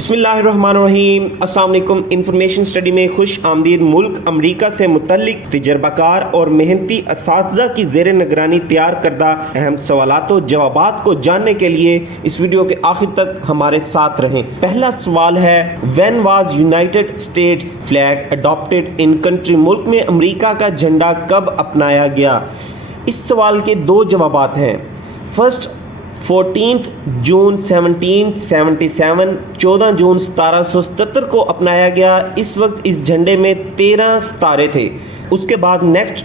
बिस्मिल्लाहिर्रहमानिर्रहीम। अस्सलाम वालेकुम। इंफॉर्मेशन स्टडी में खुश आमदीद। मुल्क अमरीका से मुतल्लिक तजर्बाकार और मेहनती असातिज़ा की ज़ेर निगरानी तैयार करदा अहम सवालात और जवाबात को जानने के लिए इस वीडियो के आखिर तक हमारे साथ रहें। पहला सवाल है, when was United states flag adopted in country? मुल्क में अमरीका का झंडा कब अपनाया गया? इस सवाल के दो जवाबात हैं। फर्स्ट, 14 जून 1777, 14 जून 1777 को अपनाया गया। इस वक्त इस झंडे में 13 सितारे थे। उसके बाद नेक्स्ट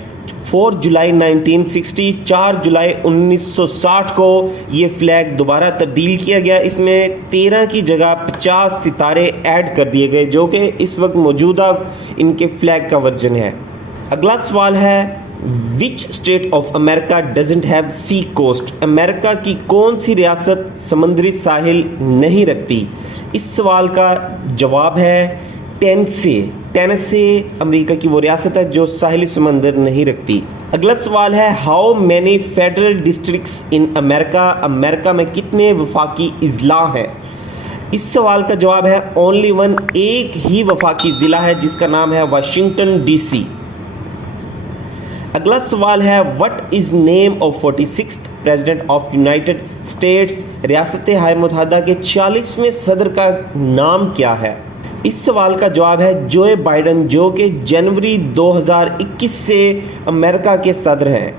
4 जुलाई 1960, 4 जुलाई 1960 को ये फ्लैग दोबारा तब्दील किया गया। इसमें 13 की जगह 50 सितारे ऐड कर दिए गए, जो कि इस वक्त मौजूदा इनके फ्लैग का वर्जन है। अगला सवाल है, Which state of America doesn't have sea coast? America की कौन सी रियासत समंदरी साहिल नहीं रखती? इस सवाल का जवाब है टेनेसी। टेनेसी अमेरिका की वो रियासत है जो साहिली समंदर नहीं रखती। अगला सवाल है, how many federal districts in America? America में कितने वफाकी इजला हैं? इस सवाल का जवाब है ओनली वन। एक ही वफाकी ज़िला है जिसका नाम है वाशिंगटन DC। अगला सवाल है, what is name of 46th president of United states? रियासत हाय मुत्तहदा के 46वें सदर का नाम क्या है? इस सवाल का जवाब है जो बाइडन, जो कि जनवरी 2021 से अमेरिका के सदर हैं।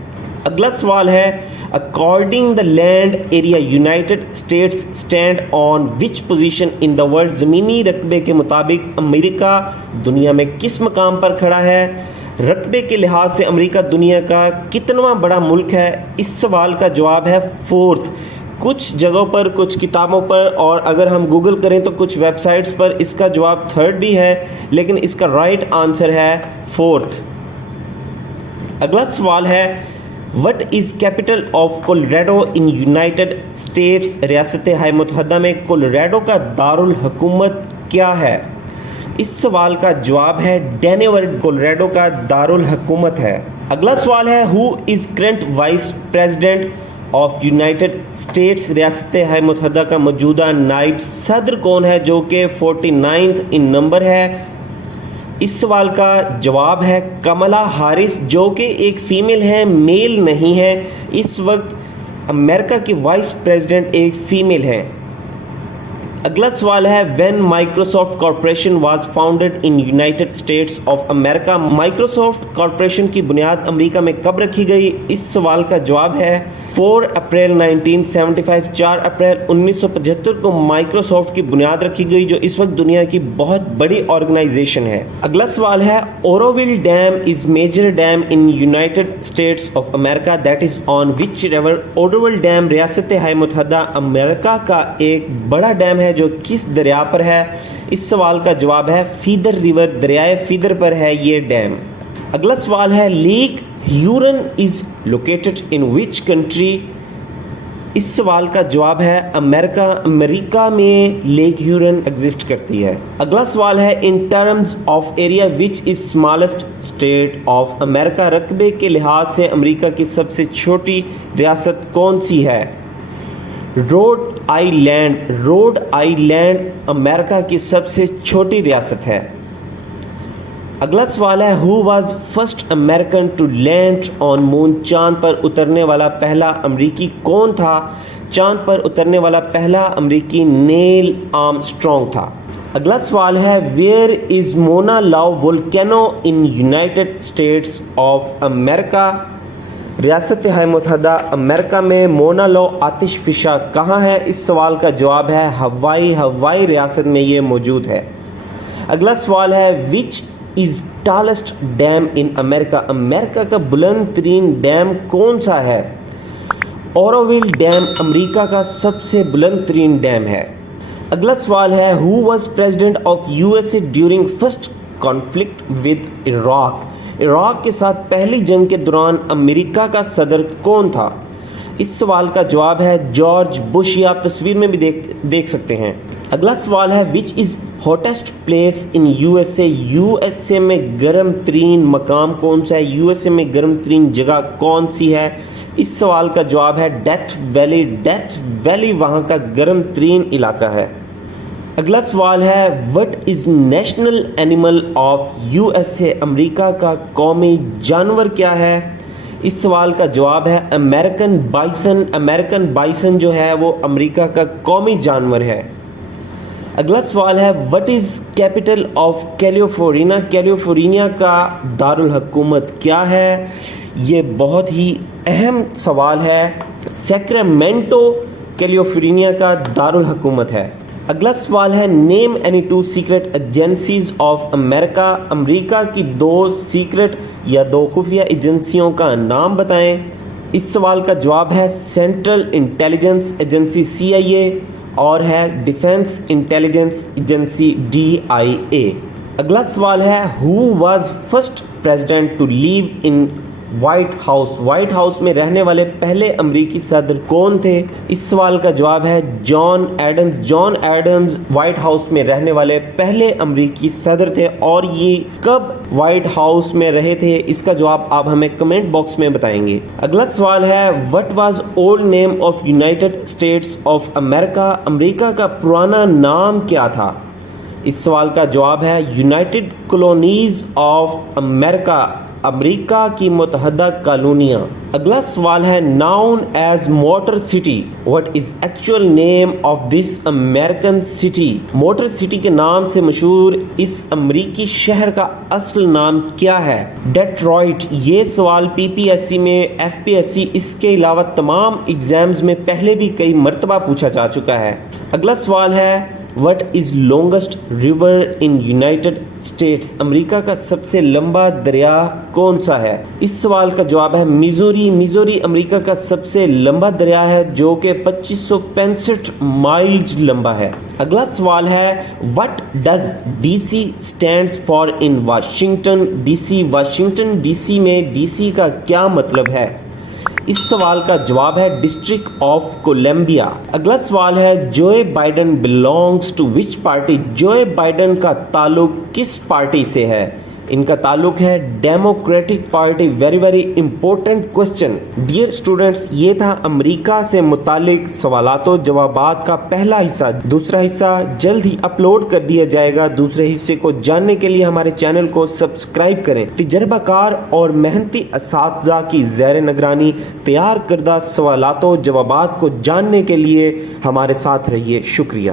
अगला सवाल है, according the land area United states stand on which position in the world? ज़मीनी रकबे के मुताबिक अमेरिका दुनिया में किस मकाम पर खड़ा है? रकबे के लिहाज से अमेरिका दुनिया का कितनवां बड़ा मुल्क है? इस सवाल का जवाब है 4th। कुछ जगहों पर, कुछ किताबों पर, और अगर हम गूगल करें तो कुछ वेबसाइट्स पर इसका जवाब 3rd भी है, लेकिन इसका राइट आंसर है 4th। अगला सवाल है, what is capital of Colorado in United states? रियासत हाय मुत्तहदा में कोलोराडो का दारुल हुकूमत क्या है? इस सवाल का जवाब है डेनवर। कोलोराडो का दारुल हुकूमत है। अगला सवाल है, who is current vice president of United states? रियासत हाय मुत्तहदा का मौजूदा नायब सदर कौन है, जो कि 49th इन नंबर है? इस सवाल का जवाब है कमला हारिस, जो कि एक फीमेल है, मेल नहीं है। इस वक्त अमेरिका की वाइस प्रेसिडेंट एक फीमेल है। अगला सवाल है, when Microsoft corporation was founded in United States of America? Microsoft corporation की बुनियाद अमेरिका में कब रखी गई? इस सवाल का जवाब है 4 अप्रैल 1975। 4 अप्रैल 1975 को माइक्रोसॉफ्ट की बुनियाद रखी गई, जो इस वक्त दुनिया की बहुत बड़ी ऑर्गेनाइजेशन है। अगला सवाल है, Oroville dam is major dam in United States of America, that is on which river? Oroville dam रियासत हाय मुत्तहदा अमेरिका का एक बड़ा डैम है जो किस दरिया पर है? इस सवाल का जवाब है फीदर रिवर, दरियाए फीदर पर है ये डैम। अगला सवाल है, Lake Huron is located in which country? इस सवाल का जवाब है अमेरिका में लेक ह्यूरन एग्जिस्ट करती है। अगला सवाल है, in terms of area which is smallest state of America? रकबे के लिहाज से अमेरिका की सबसे छोटी रियासत कौन सी है? Rhode Island. Rhode Island America की सबसे छोटी रियासत है। अगला सवाल है, who was first American to land on moon? चांद पर उतरने वाला पहला अमरीकी कौन था? चांद पर उतरने वाला पहला अमरीकी नील आर्मस्ट्रॉन्ग था। अगला सवाल है, वेयर इज मोना लाओ volcano in United States of America? रियासत हाय मुत्तहदा अमेरिका में मोना लाओ आतिशफिशा कहाँ है? इस सवाल का जवाब है हवाई रियासत में ये मौजूद है। अगला सवाल है, which is tallest dam in America? America का बुलंद तरीन डैम कौन सा है? ओरोविल डैम अमेरिका का सबसे बुलंद तरीन डैम है। अगला सवाल है, who was president of USA during first conflict with Iraq? Iraq के साथ पहली जंग के दौरान अमेरिका का सदर कौन था? इस सवाल का जवाब है जॉर्ज बुश, ये आप तस्वीर में भी देख सकते हैं। अगला सवाल है, which is hottest place in USA? USA में गर्म तरीन मकाम कौन सा है? USA में गर्म तरीन जगह कौन सी है? इस सवाल का जवाब है डेथ वैली। डेथ वैली वहाँ का गर्म तरीन इलाका है। اگلا سوال ہے what is national animal of U S A, امریکہ کا قومی جانور کیا ہے؟ اس سوال کا جواب ہے امریکن بائسن۔ امریکن بائسن جو ہے وہ امریکہ کا قومی جانور ہے۔ اگلا سوال ہے what is capital of California, California کا دارالحکومت کیا ہے؟ یہ بہت ہی اہم سوال ہے، سیکرامنٹو کیلیفورنیا کا دارالحکومت ہے۔ اگلا سوال ہے name any two secret agencies of America, امریکہ کی 2 سیکرٹ یا 2 خفیہ ایجنسیوں کا نام بتائیں۔ اس سوال کا جواب ہے سینٹرل انٹیلیجنس ایجنسی CIA اور ہے ڈیفنس انٹیلیجنس ایجنسی DIA۔ اگلا سوال ہے who was first president to live in White House, White House میں رہنے والے پہلے امریکی صدر کون تھے؟ اس سوال کا جواب ہے جان ایڈمز۔ جان ایڈمز وائٹ ہاؤس میں رہنے والے پہلے امریکی صدر تھے، اور یہ کب وائٹ ہاؤس میں رہے تھے اس کا جواب آپ ہمیں کمنٹ باکس میں بتائیں گے۔ اگلا سوال ہے what was old name of United States of America, امریکہ کا پرانا نام کیا تھا؟ اس سوال کا جواب ہے یونائٹڈ کالونیز آف امریکہ، امریکہ کی متحدہ کالونیاں۔ اگلا سوال ہے known as Motor City what is actual name of this American city, Motor City کے نام سے مشہور اس امریکی شہر کا اصل نام کیا ہے؟ ڈیٹرائٹ۔ یہ سوال PPSC میں، FPSC اس کے علاوہ تمام ایگزامز میں پہلے بھی کئی مرتبہ پوچھا جا چکا ہے۔ اگلا سوال ہے what is longest river in United States, امریکہ کا سب سے لمبا دریا کون سا ہے؟ اس سوال کا جواب ہے میزوری۔ میزوری امریکہ کا سب سے لمبا دریا ہے جو کہ 2565 مائلز لمبا ہے۔ اگلا سوال ہے what does DC stands for in Washington DC، Washington DC میں DC کا کیا مطلب ہے؟ اس سوال کا جواب ہے ڈسٹرکٹ آف کولمبیا۔ اگلا سوال ہے Joe Biden belongs to which party, Joe Biden کا تعلق کس پارٹی سے ہے؟ ان کا تعلق ہے democratic party. Very very important question. Dear students, یہ تھا امریکہ سے متعلق سوالات و جوابات کا پہلا حصہ۔ دوسرا حصہ جلد ہی اپلوڈ کر دیا جائے گا۔ دوسرے حصے کو جاننے کے لیے ہمارے چینل کو سبسکرائب کریں۔ تجربہ کار اور محنتی اساتذہ کی زیر نگرانی تیار کردہ سوالات و جوابات کو جاننے کے لیے ہمارے ساتھ رہیے۔ شکریہ۔